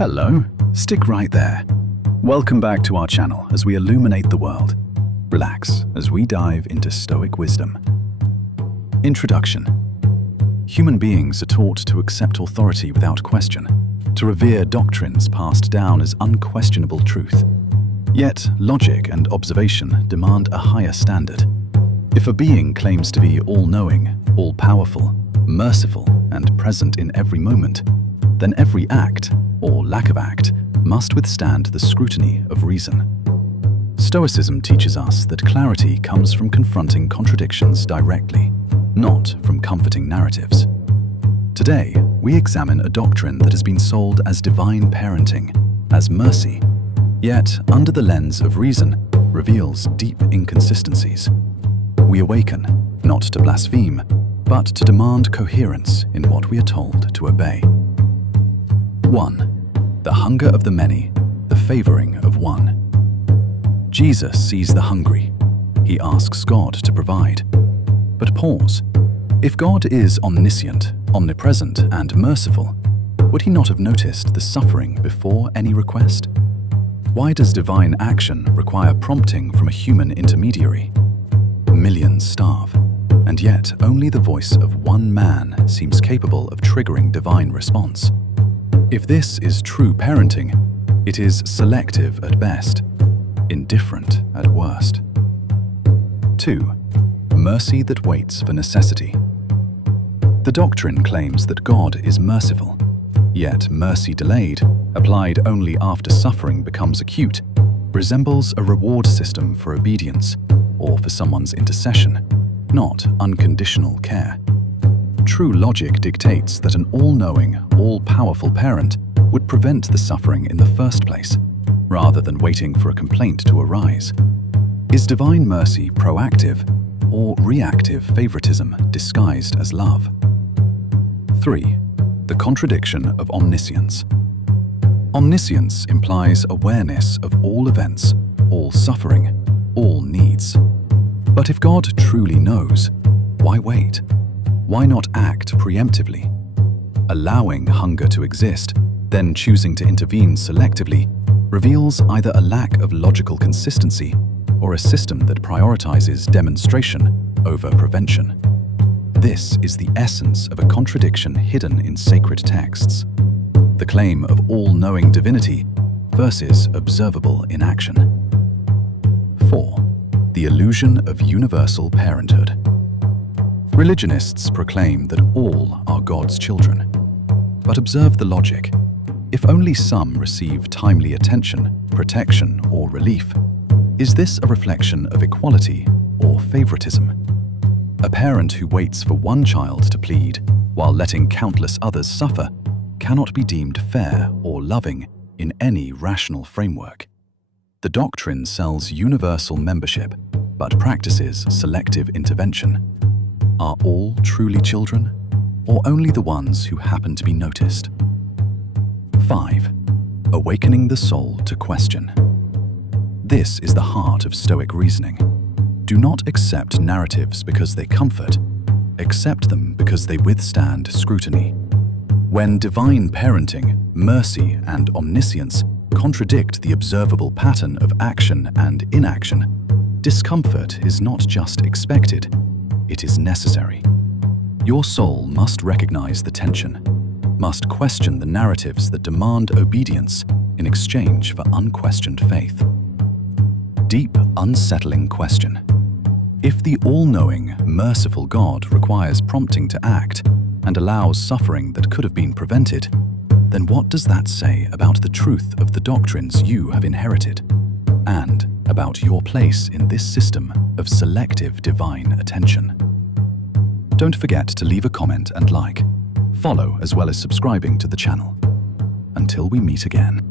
Hello, stick right there. Welcome back to our channel as we illuminate the world. Relax as we dive into Stoic wisdom. Introduction. Human beings are taught to accept authority without question, to revere doctrines passed down as unquestionable truth. Yet, logic and observation demand a higher standard. If a being claims to be all-knowing, all-powerful, merciful, and present in every moment, then every act, or lack of act, must withstand the scrutiny of reason. Stoicism teaches us that clarity comes from confronting contradictions directly, not from comforting narratives. Today, we examine a doctrine that has been sold as divine parenting, as mercy, yet, under the lens of reason, reveals deep inconsistencies. We awaken, not to blaspheme, but to demand coherence in what we are told to obey. 1. The hunger of the many, the favoring of one. Jesus sees the hungry. He asks God to provide. But pause. If God is omniscient, omnipresent, and merciful, would he not have noticed the suffering before any request? Why does divine action require prompting from a human intermediary? Millions starve, and yet only the voice of one man seems capable of triggering divine response. If this is true parenting, it is selective at best, indifferent at worst. 2. Mercy that waits for necessity. The doctrine claims that God is merciful, yet mercy delayed, applied only after suffering becomes acute, resembles a reward system for obedience or for someone's intercession, not unconditional care. True logic dictates that an all-knowing, all-powerful parent would prevent the suffering in the first place, rather than waiting for a complaint to arise. Is divine mercy proactive or reactive favoritism disguised as love? 3. The contradiction of omniscience. Omniscience implies awareness of all events, all suffering, all needs. But if God truly knows, why wait? Why not act preemptively? Allowing hunger to exist, then choosing to intervene selectively, reveals either a lack of logical consistency or a system that prioritizes demonstration over prevention. This is the essence of a contradiction hidden in sacred texts. The claim of all-knowing divinity versus observable inaction. 4. The illusion of universal parenthood. Religionists proclaim that all are God's children. But observe the logic. If only some receive timely attention, protection, or relief, is this a reflection of equality or favoritism? A parent who waits for one child to plead while letting countless others suffer cannot be deemed fair or loving in any rational framework. The doctrine sells universal membership, but practices selective intervention. Are all truly children, or only the ones who happen to be noticed? 5. Awakening the soul to question. This is the heart of Stoic reasoning. Do not accept narratives because they comfort. Accept them because they withstand scrutiny. When divine parenting, mercy, and omniscience contradict the observable pattern of action and inaction, discomfort is not just expected, it is necessary. Your soul must recognize the tension, must question the narratives that demand obedience in exchange for unquestioned faith. Deep, unsettling question. If the all-knowing, merciful God requires prompting to act and allows suffering that could have been prevented, then what does that say about the truth of the doctrines you have inherited, and about your place in this system of selective divine attention? Don't forget to leave a comment and like, follow as well as subscribing to the channel. Until we meet again.